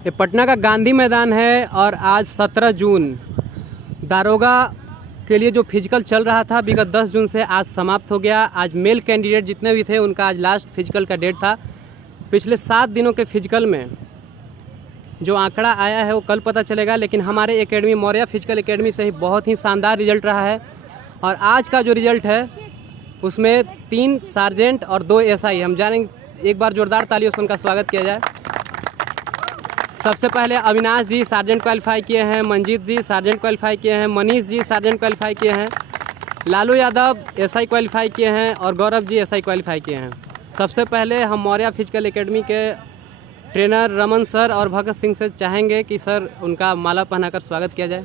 ये पटना का गांधी मैदान है और आज 17 जून दारोगा के लिए जो फिजिकल चल रहा था विगत 10 जून से आज समाप्त हो गया। आज मेल कैंडिडेट जितने भी थे उनका आज लास्ट फिजिकल का डेट था। पिछले 7 दिनों के फिजिकल में जो आंकड़ा आया है वो कल पता चलेगा, लेकिन हमारे एकेडमी मौर्या फिजिकल एकेडमी से ही बहुत ही शानदार रिजल्ट रहा है। और आज का जो रिजल्ट है उसमें 3 सार्जेंट और 2 एसआई। हम जानेंगे, एक बार जोरदार तालियों से उनका स्वागत किया जाए। सबसे पहले अविनाश जी सार्जेंट क्वालिफाई किए हैं, मंजीत जी सार्जेंट क्वालिफाई किए हैं, मनीष जी सार्जेंट क्वालिफाई किए हैं, लालू यादव एसआई क्वालिफाई किए हैं और गौरव जी एसआई क्वालिफाई किए हैं। सबसे पहले हम मौर्या फिजिकल एकेडमी के ट्रेनर रमन सर और भगत सिंह से चाहेंगे कि सर उनका माला पहनाकर स्वागत किया जाए।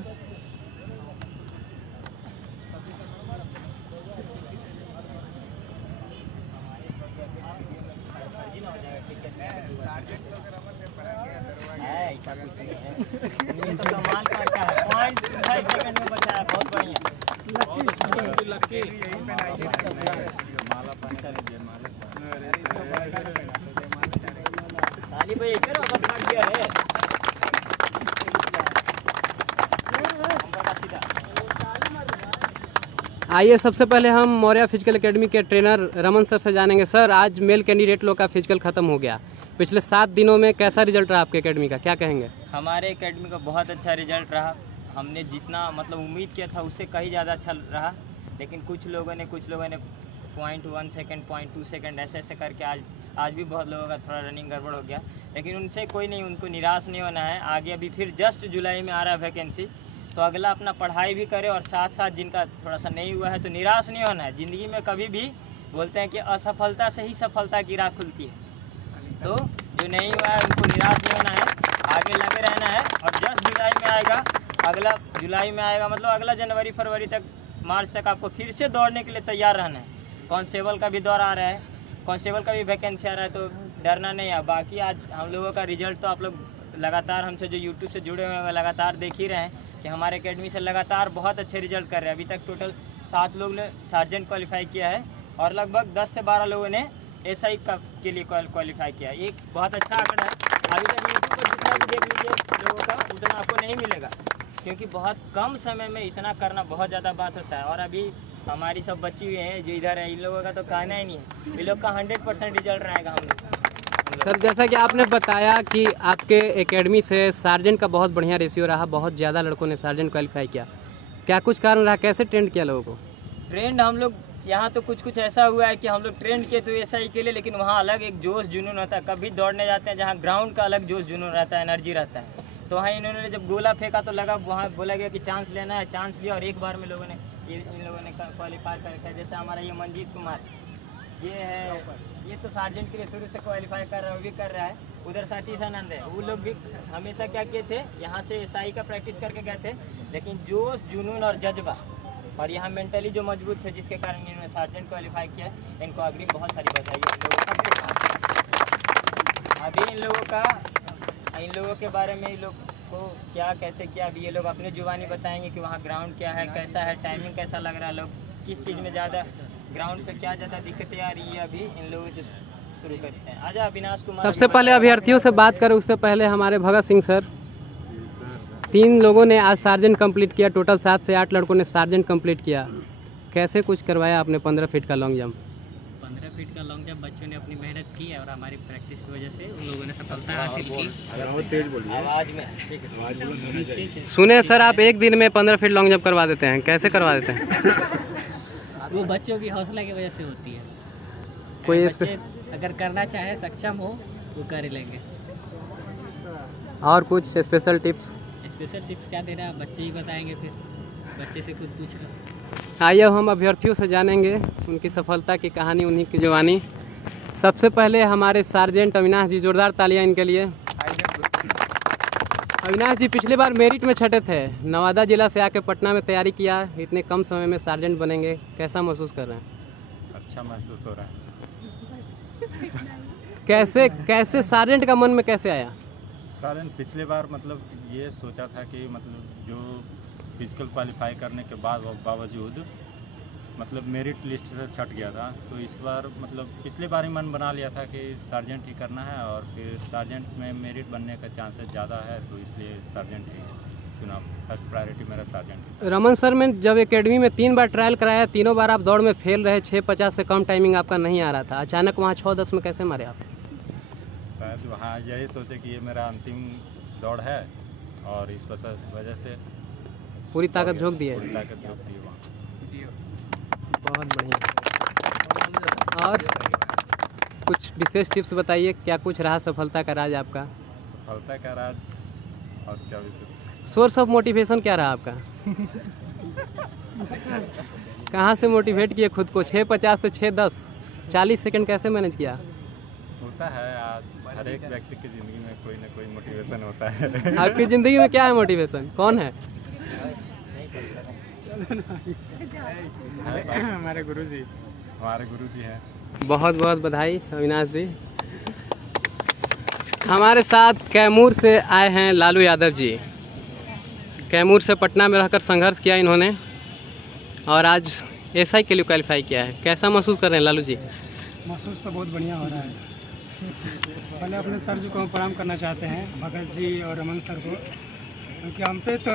आइए सबसे पहले हम मौर्या फिजिकल एकेडमी के ट्रेनर रमन सर से जानेंगे। सर, आज मेल कैंडिडेट लोग का फिजिकल ख़त्म हो गया। पिछले 7 दिनों में कैसा रिजल्ट रहा आपके एकेडमी का, क्या कहेंगे? हमारे एकेडमी का बहुत अच्छा रिजल्ट रहा। हमने जितना उम्मीद किया था उससे कहीं ज़्यादा अच्छा रहा, लेकिन कुछ लोगों ने 0.1 सेकंड 0.2 सेकंड ऐसे करके आज भी बहुत लोगों का थोड़ा रनिंग गड़बड़ हो गया, लेकिन उनसे कोई नहीं, उनको निराश नहीं होना है। आगे अभी फिर जस्ट जुलाई में आ रहा है वैकेंसी, तो अगला अपना पढ़ाई भी करे और साथ साथ जिनका थोड़ा सा नहीं हुआ है तो निराश नहीं होना है। ज़िंदगी में कभी भी बोलते हैं कि असफलता से ही सफलता की राह खुलती है, तो जो नहीं हुआ है उनको निराश नहीं होना है, आगे लगे रहना है। और जस्ट जुलाई में आएगा, अगला जनवरी फरवरी तक, मार्च तक आपको फिर से दौड़ने के लिए तैयार रहना है। कांस्टेबल का भी दौर आ रहा है, कांस्टेबल का भी वैकेंसी आ रहा है, तो डरना नहीं है। बाकी आज हम लोगों का रिजल्ट तो आप लोग लगातार हमसे जो यूट्यूब से जुड़े हुए हैं लगातार देख ही रहे हैं कि हमारे एकेडमी से लगातार बहुत अच्छे रिजल्ट कर रहे हैं। अभी तक टोटल 7 लोग ने सार्जेंट क्वालिफाई किया है और लगभग 10 से 12 लोगों ने एसआई के लिए क्वालिफाई किया है। एक बहुत अच्छा आंकड़ा है। अभी तक यूट्यूब पर जितना भी देख लीजिए लोगों का उतना आपको नहीं मिलेगा, क्योंकि बहुत कम समय में इतना करना बहुत ज़्यादा बात होता है। और अभी हमारी सब बच्ची हुई हैं जो इधर है, इन लोगों का तो कहना ही नहीं है, इन लोग का 100% रिजल्ट रहेगा हम लोग। सर, जैसा कि आपने बताया कि आपके एकेडमी से सार्जेंट का बहुत बढ़िया रेशियो रहा, बहुत ज़्यादा लड़कों ने सार्जेंट क्वालिफाई किया, क्या कुछ कारण रहा, कैसे ट्रेंड किया लोगों को? ट्रेंड हम लोग यहाँ तो कुछ ऐसा हुआ है कि हम लोग ट्रेंड किए तो एसआई के लिए, लेकिन वहाँ अलग एक जोश जुनून होता है। कभी दौड़ने जाते हैं जहाँ ग्राउंड का अलग जोश जुनून रहता है, एनर्जी रहता है, तो वहाँ इन्होंने जब गोला फेंका तो लगा, वहाँ बोला गया कि चांस लेना है, चांस लिया और एक बार में लोगों ने इन लोगों ने क्वालिफाई कर रखा है। जैसे हमारा ये मंजीत कुमार, ये तो सार्जेंट के लिए शुरू से क्वालिफाई कर रहा है, वो भी कर रहा है। उधर सतीश आनंद है, वो लोग भी हमेशा क्या किए थे, यहाँ से एसआई का प्रैक्टिस करके गए थे, लेकिन जोश जुनून और जज्बा और यहाँ मेंटली जो मजबूत थे जिसके कारण इन्होंने सार्जेंट क्वालिफाई किया। इनको अग्रिम बहुत सारी बधाई अभी इन लोगों के बारे में इन लोग को क्या कैसे किया, अभी ये लोग अपने जुबानी बताएंगे कि वहाँ ग्राउंड क्या है, कैसा है, टाइमिंग कैसा लग रहा है, लोग किस चीज़ में ज़्यादा, ग्राउंड पे क्या ज़्यादा दिक्कतें आ रही है। अभी इन लोगों से शुरू करते हैं। आजा अविनाश कुमार। सबसे पहले अभ्यर्थियों से बात करें उससे पहले हमारे भगत सिंह सर, 3 लोगों ने आज सार्जेंट कंप्लीट किया, टोटल 7 से 8 लड़कों ने सार्जेंट कंप्लीट किया। कैसे कुछ करवाया आपने 15 फीट का लॉन्ग जंप? 15 फीट का लॉन्ग जंप बच्चों ने अपनी मेहनत की और हमारी प्रैक्टिस की वजह से उन लोगों ने सफलता हासिल की। आवाज़ में सुने सर, आप एक दिन में 15 फीट लॉन्ग जंप करवा देते हैं, कैसे करवा देते हैं? वो बच्चों की हौसला की वजह से होती है। कोई बच्चे अगर करना चाहे, सक्षम हो, वो कर ही लेंगे। और कुछ स्पेशल टिप्स? स्पेशल टिप्स क्या देना, बच्चे ही बताएंगे, फिर बच्चे से खुद पूछ लो। आइए हम अभ्यर्थियों से जानेंगे उनकी सफलता की कहानी, उन्हीं की जुबानी। सबसे पहले हमारे सार्जेंट अविनाश जी, जोरदार तालियां इनके लिए। अविनाश जी पिछली बार मेरिट में छठे थे, नवादा जिला से आके पटना में तैयारी किया, इतने कम समय में सार्जेंट बनेंगे, कैसा महसूस कर रहे हैं? अच्छा महसूस हो रहा है। कैसे सार्जेंट का मन में कैसे आया? सार्जेंट पिछले बार ये सोचा था कि जो फिजिकल क्वालिफाई करने के बावजूद मतलब मेरिट लिस्ट से छट गया था। तो इस बार मतलब पिछले बार ही मन बना लिया था कि सार्जेंट ही करना है, और फिर सार्जेंट में मेरिट बनने का चांसेस ज़्यादा है, तो इसलिए सार्जेंट ही चुना। फर्स्ट प्रायोरिटी मेरा सार्जेंट। रमन सर में जब एकेडमी में 3 बार ट्रायल कराया, तीनों बार आप दौड़ में फेल रहे, 6:50 से कम टाइमिंग आपका नहीं आ रहा था, अचानक वहाँ 6:10 में कैसे मारे आप? शायद वहाँ यही सोचे कि ये मेरा अंतिम दौड़ है, और इस वजह से पूरी ताकत झोंक दी है। पूरी ताकत झोंक दी वहाँ। बहुत बढ़िया। और कुछ विशेष टिप्स बताइए, क्या कुछ रहा सफलता का राज आपका? सफलता का राज और क्या विशेष? सोर्स ऑफ मोटिवेशन क्या रहा आपका? कहाँ से मोटिवेट किए खुद को? 6:50 से 6:10, 40 सेकंड कैसे मैनेज किया? होता है आज हर एक व्यक्ति की ज़िंदगी में कोई ना कोई मोटिवेशन होता है। आपकी ज़िंदगी में क्या है मोटिवेशन? कौन है? हमारे गुरुजी हैं। बहुत बहुत बधाई अविनाश जी। हमारे साथ कैमूर से आए हैं लालू यादव जी। कैमूर से पटना में रहकर संघर्ष किया इन्होंने, और आज एसआई के लिए क्वालिफाई किया है। कैसा महसूस कर रहे हैं लालू जी? महसूस तो बहुत बढ़िया हो रहा है। पहले अपने सर जी को हम प्रणाम करना चाहते हैं, भगत जी और रमन सर को, क्योंकि हम पे तो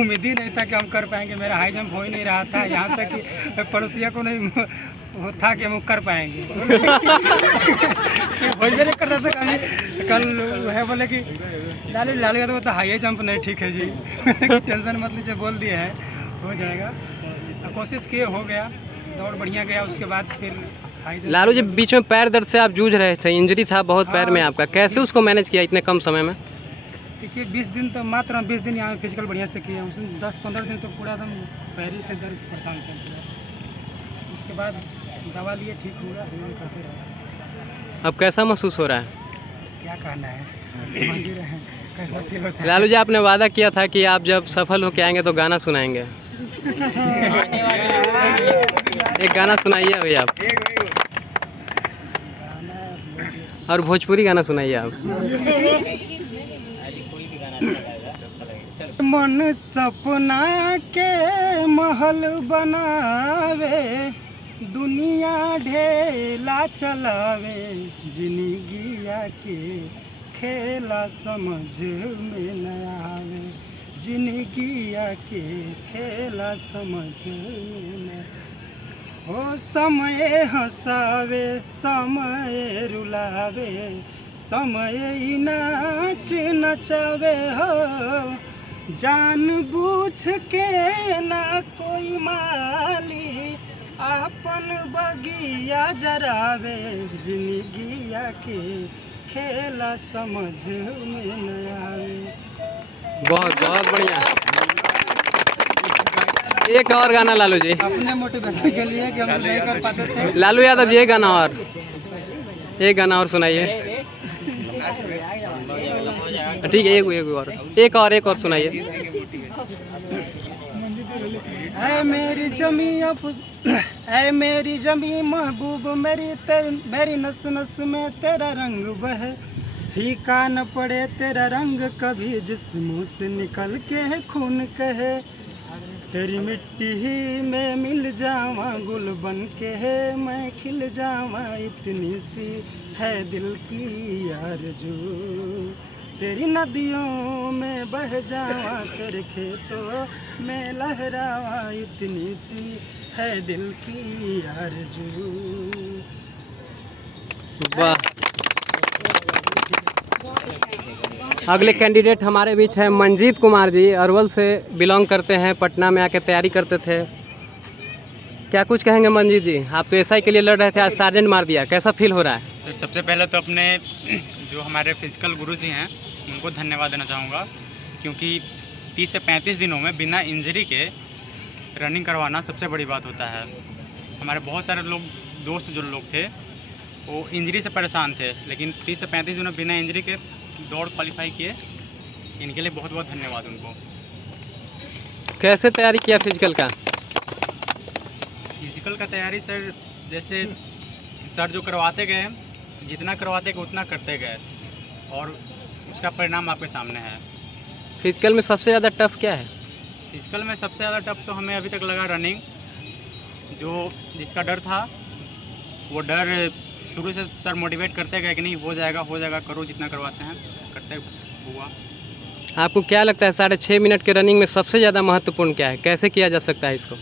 उम्मीद ही नहीं था कि हम कर पाएंगे। मेरा हाई जंप हो ही नहीं रहा था, यहाँ तक कि पड़ोसिया को नहीं वो था कि हम कर पाएंगे। हो ही नहीं करता था कभी। कल है बोले कि लालू यादव तो हाई जंप नहीं ठीक है जी। टेंशन मत लीजिए, बोल दिए हैं हो जाएगा। कोशिश किए, हो गया, दौड़ बढ़िया गया। उसके बाद फिर हाई जंप। लालू जी, बीच में पैर दर्द से आप जूझ रहे थे, इंजरी था बहुत पैर में आपका, कैसे उसको मैनेज किया इतने कम समय में? देखिए 20 दिन तो मात्र 20 दिन यहाँ फिजिकल बढ़िया से किया। उसमें 10-15 दिन तो पूरा एकदम पैरी से दर्द परेशान थे पूरा। उसके बाद दवा लिए, ठीक हो गया, धीरे करते रहे। अब कैसा महसूस हो रहा है? क्या कहना है, समझ ही रहे हैं कैसा फील होता है। लालू जी, आपने वादा किया था कि आप जब सफल होके आएंगे तो गाना सुनाएंगे। एक गाना सुनाइए अभी आप, और भोजपुरी गाना सुनाइए आप। मन सपना के महल बनावे, दुनिया ढेला चलावे, जिंदगिया के खेला समझ में न आवे, जिंदगिया के खेला समझ में न। हो समय हंसावे, समय रुलावे, समय ही नाच नचावे। हो जान बूझ के ना कोई माली, आपन बगिया जरावे, जिंदगिया के खेला समझ में न आवे। बहुत बहुत बढ़िया। एक और गाना लालू जी, अपने मोटिवेशन के लिए कि हम नहीं कर पाते थे। लालू यादव जी, एक गाना और, एक गाना और सुनाइए। ठीक है, एक और सुनाइए। ऐ मेरी जमी महबूब, मेरी नस नस में तेरा रंग बहे, फीका न पड़े तेरा रंग कभी, जिस्मों से निकल के खून कहे, तेरी मिट्टी ही में मिल जावा, गुल बन के है मैं खिल जावा, इतनी सी है दिल की आरज़ू, तेरी नदियों में बह जावा, तेरे खेतों में लहरावा, इतनी सी है दिल की आरज़ू। वाह। अगले कैंडिडेट हमारे बीच हैं मंजीत कुमार जी, अरवल से बिलोंग करते हैं, पटना में आके तैयारी करते थे। क्या कुछ कहेंगे मंजीत जी? आप तो एसआई के लिए लड़ रहे थे, आज सार्जेंट मार दिया, कैसा फील हो रहा है? तो सबसे पहले तो अपने जो हमारे फिजिकल गुरु जी हैं उनको धन्यवाद देना चाहूँगा, क्योंकि 30 से 35 दिनों में बिना इंजरी के रनिंग करवाना सबसे बड़ी बात होता है। हमारे बहुत सारे लोग दोस्त जो लोग थे वो इंजरी से परेशान थे, लेकिन 30 से 35 दिनों बिना इंजरी के दौड़ क्वालिफाई किए, इनके लिए बहुत बहुत धन्यवाद उनको। कैसे तैयारी किया फिजिकल का? फिजिकल का तैयारी सर, जैसे सर जो करवाते गए, जितना करवाते गए उतना करते गए, और उसका परिणाम आपके सामने है। फिजिकल में सबसे ज़्यादा टफ क्या है? फिजिकल में सबसे ज़्यादा टफ तो हमें अभी तक लगा रनिंग, जो जिसका डर था वो डर शुरू से सर मोटिवेट करते गए कि नहीं हो जाएगा, करो जितना करवाते हैं करते बस हुआ। आपको क्या लगता है 6.5 मिनट के रनिंग में सबसे ज़्यादा महत्वपूर्ण क्या है, कैसे किया जा सकता है इसको?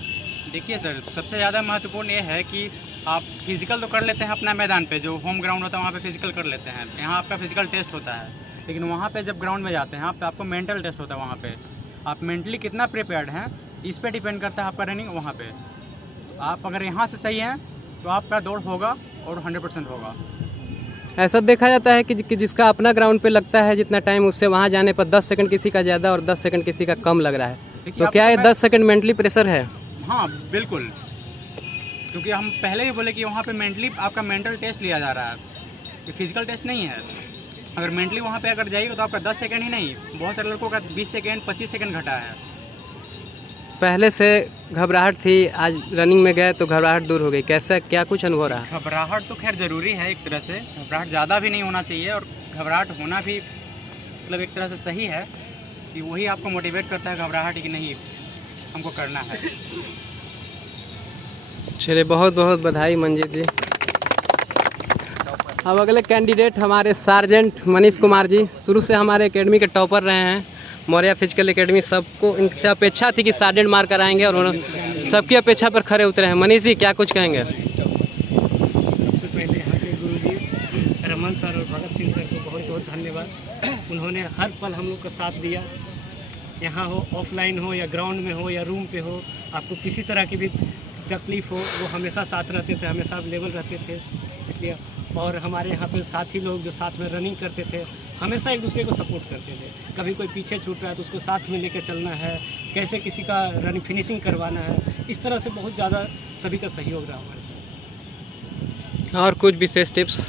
देखिए सर, सबसे ज़्यादा महत्वपूर्ण ये है कि आप फिजिकल तो कर लेते हैं अपना मैदान पे, जो होम ग्राउंड होता है वहाँ पे फिजिकल कर लेते हैं, यहाँ आपका फिजिकल टेस्ट होता है। लेकिन वहाँ पे जब ग्राउंड में जाते हैं आप तो आपको मेंटल टेस्ट होता है। वहाँ पे आप मेंटली कितना प्रिपेयर्ड हैं इस पे डिपेंड करता है आपका रनिंग वहाँ पे। तो आप अगर यहाँ से सही हैं तो आपका दौड़ होगा और 100% होगा। ऐसा देखा जाता है कि जिसका अपना ग्राउंड पे लगता है जितना टाइम, उससे वहाँ जाने पर 10 सेकंड किसी का ज़्यादा और 10 सेकंड किसी का कम लग रहा है। तो क्या ये 10 सेकंड मेंटली प्रेशर है? हाँ बिल्कुल, क्योंकि हम पहले भी बोले कि वहाँ पे मेंटली आपका मेंटल टेस्ट लिया जा रहा है, कि फिजिकल टेस्ट नहीं है। अगर मेंटली वहाँ पे अगर जाइएगा तो आपका 10 सेकंड ही नहीं, बहुत सारे लड़कों का 20 सेकंड 25 सेकंड घटा है। पहले से घबराहट थी, आज रनिंग में गए तो घबराहट दूर हो गई, कैसा क्या कुछ अनुभव रहा? घबराहट तो खैर ज़रूरी है एक तरह से, घबराहट ज़्यादा भी नहीं होना चाहिए और घबराहट होना भी मतलब एक तरह से सही है, कि वही आपको मोटिवेट करता है घबराहट कि नहीं हमको करना है। चलिए बहुत बहुत बधाई मंजीत जी। अब अगले कैंडिडेट हमारे सार्जेंट मनीष कुमार जी, शुरू से हमारे एकेडमी के टॉपर रहे हैं, मौर्या फिजिकल एकेडमी। सबको इनसे अपेक्षा थी कि सार्जेंट मार कर आएंगे और उन्होंने सबकी अपेक्षा पर खरे उतरे हैं। मनीष जी क्या कुछ कहेंगे? सबसे पहले यहाँ के गुरुजी रमन सर और भगत सिंह सर को बहुत बहुत धन्यवाद। उन्होंने हर पल हम लोग का साथ दिया, यहाँ हो ऑफलाइन हो या ग्राउंड में हो या रूम पे हो, आपको किसी तरह की भी तकलीफ़ हो वो हमेशा साथ रहते थे, हमेशा अवेलेबल रहते थे। इसलिए और हमारे यहाँ पे साथी लोग जो साथ में रनिंग करते थे हमेशा एक दूसरे को सपोर्ट करते थे। कभी कोई पीछे छूट रहा है तो उसको साथ में लेकर चलना है, कैसे किसी का रनिंग फिनिशिंग करवाना है, इस तरह से बहुत ज़्यादा सभी का सहयोग रहा हमारे साथ। और कुछ विशेष टिप्स?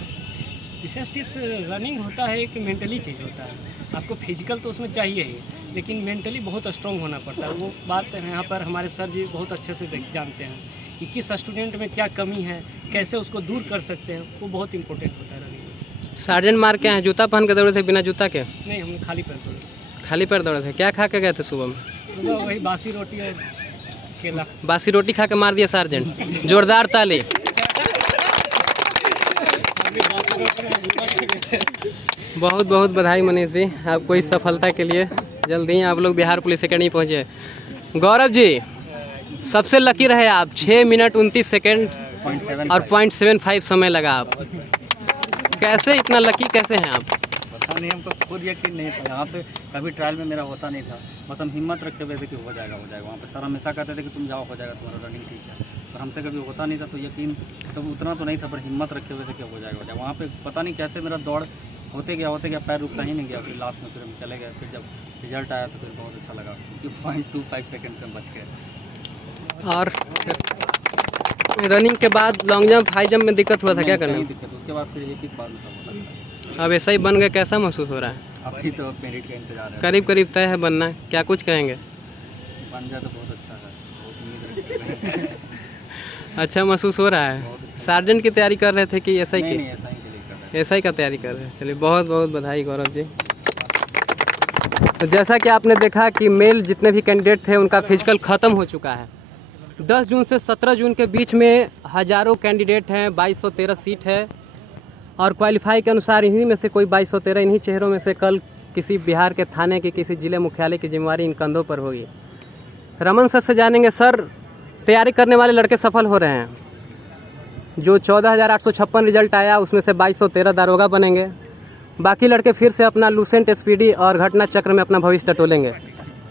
विशेष टिप्स, रनिंग होता है एक मेंटली चीज़ होता है, आपको फिजिकल तो उसमें चाहिए ही, लेकिन मेंटली बहुत स्ट्रॉन्ग होना पड़ता है। वो बात यहाँ पर हमारे सर जी बहुत अच्छे से जानते हैं कि किस स्टूडेंट में क्या कमी है, कैसे उसको दूर कर सकते हैं, वो बहुत इंपॉर्टेंट होता है रनिंग में। सार्जेंट मार के हैं, जूता पहन के दौड़े थे बिना जूता के? नहीं, हम खाली पैर दौड़े। खाली पैर दौड़े थे? क्या खा के गए थे सुबह में? सुबह वही बासी रोटी और केला। बासी रोटी खा के मार दिया सार्जेंट, जोरदार ताली। बहुत बहुत बधाई मनीष जी आपको इस सफलता के लिए। जल्दी ही आप लोग बिहार पुलिस अकेडमी पहुँचे। गौरव जी सबसे लकी रहे आप, 6 मिनट 29 सेकंड और 0.75 समय लगा। आप कैसे इतना लकी कैसे हैं आप? पता नहीं, हमको खुद यकीन नहीं था। यहाँ पे कभी ट्रायल में मेरा होता नहीं था, बस हम हिम्मत रखे हुए थे कि हो जाएगा। वहाँ पे सर हमेशा कहते थे कि तुम जाओ, हो जाएगा, तुम्हारा रनिंग ठीक है। पर हमसे कभी होता नहीं था, तो यकीन तो उतना तो नहीं था, पर हिम्मत रखे हुए थे कि हो जाएगा। वहाँ पे पता नहीं कैसे मेरा दौड़ होते गया, पैर रुकता ही नहीं गया। फिर लास्ट में फिर हम चले गए। फिर जब रिजल्ट आया तो फिर बहुत अच्छा लगा, क्योंकि 0.25 सेकेंड से हम बच गए। और रनिंग के बाद लॉन्ग जंप हाई जंप में दिक्कत हुआ था? क्या करना? दिक्कत, उसके बाद फिर एक ही बार में सब होता है। अब ऐसा ही बन गए, कैसा महसूस हो रहा है? अभी तो मेरिट का इंतजार है। करीब करीब तय है बनना, क्या कुछ कहेंगे? बन जाए तो बहुत अच्छा है, बहुत उम्मीद रखते हैं। अच्छा महसूस हो रहा है? सार्जेंट की तैयारी कर रहे थे कि ऐसा ही? नहीं, ऐसा ही के लिए कर रहे हैं। ऐसा ही का तैयारी कर रहे हैं। चलिए बहुत बहुत बधाई गौरव जी। तो जैसा कि आपने देखा कि मेल जितने भी कैंडिडेट थे उनका फिजिकल ख़त्म हो चुका है। 10 जून से 17 जून के बीच में हज़ारों कैंडिडेट हैं, 2213 सीट है और क्वालिफाई के अनुसार इन्हीं में से कोई 2213 इन्हीं चेहरों में से कल किसी बिहार के थाने के किसी ज़िले मुख्यालय की जिम्मेवारी इन कंधों पर होगी। रमन सर से जानेंगे, सर तैयारी करने वाले लड़के सफल हो रहे हैं। जो 14,856 रिजल्ट आया उसमें से 2213 दारोगा बनेंगे, बाकी लड़के फिर से अपना लूसेंट स्पीडी और घटना चक्र में अपना भविष्य टटोलेंगे।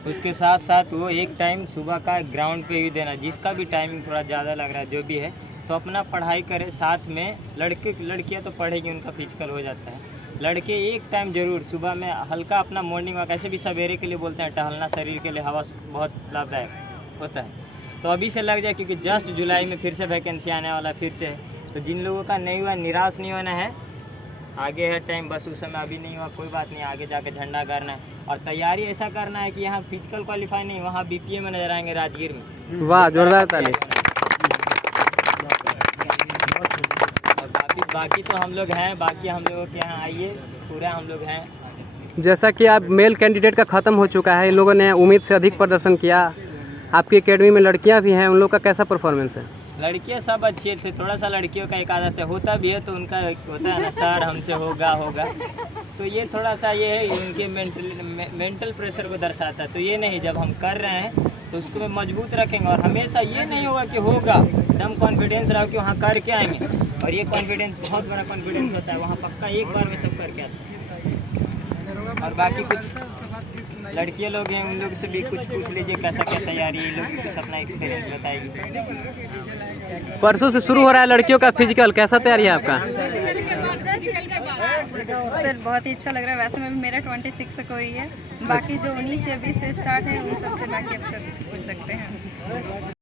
उसके साथ साथ वो एक टाइम सुबह का ग्राउंड पे भी देना, जिसका भी टाइमिंग थोड़ा ज़्यादा लग रहा है जो भी है, तो अपना पढ़ाई करे साथ में। लड़कियां तो पढ़ेगी, उनका फिजिकल हो जाता है। लड़के एक टाइम जरूर सुबह में हल्का अपना मॉर्निंग वॉक, ऐसे भी सवेरे के लिए बोलते हैं टहलना शरीर के लिए, हवा बहुत लाभदायक होता है। तो अभी से लग जाए, क्योंकि जस्ट जुलाई में फिर से वैकेंसी आने वाला फिर से। तो जिन लोगों का नहीं हुआ निराश नहीं होना है, आगे है टाइम, बस उस समय अभी नहीं हुआ कोई बात नहीं, आगे जाके झंडा गाड़ना है। और तैयारी ऐसा करना है कि यहाँ फिजिकल क्वालिफाई नहीं, वहाँ बीपीए में नजर आएंगे राजगीर में। वाह, जोरदार ताली। और बाकी तो हम लोग हैं, बाकी हम लोगों के यहाँ आइए, पूरा हम लोग हैं। जैसा कि आप मेल कैंडिडेट का ख़त्म हो चुका है, इन लोगों ने उम्मीद से अधिक प्रदर्शन किया। आपकी एकेडमी में लड़कियां भी हैं, उन लोग का कैसा परफॉर्मेंस है? लड़कियां सब अच्छी थे, थोड़ा सा लड़कियों का एक आदत है, होता भी है तो उनका एक होता है ना सर हमसे होगा, तो ये थोड़ा सा ये है उनके मेंटल प्रेशर को दर्शाता है। तो ये नहीं, जब हम कर रहे हैं तो उसको में मजबूत रखेंगे और हमेशा ये नहीं होगा कि होगा, एकदम कॉन्फिडेंस रहो कि वहाँ करके आएंगे। और ये कॉन्फिडेंस बहुत बड़ा कॉन्फिडेंस होता है, वहाँ पक्का एक बार में सब करके आते हैं। और बाकी कुछ लड़कियाँ लोग हैं, उन लोग से भी कुछ पूछ लीजिए कैसा क्या तैयारी, ये लोग कुछ अपना एक्सपीरियंस बताएगी। परसों से शुरू हो रहा है लड़कियों का फिजिकल, कैसा तैयारी है आपका? सर बहुत ही अच्छा लग रहा है। वैसे में मेरा 26 को ही है, बाकी जो 19 या 20 से स्टार्ट है उन सबसे बाकी आप सब पूछ सकते हैं।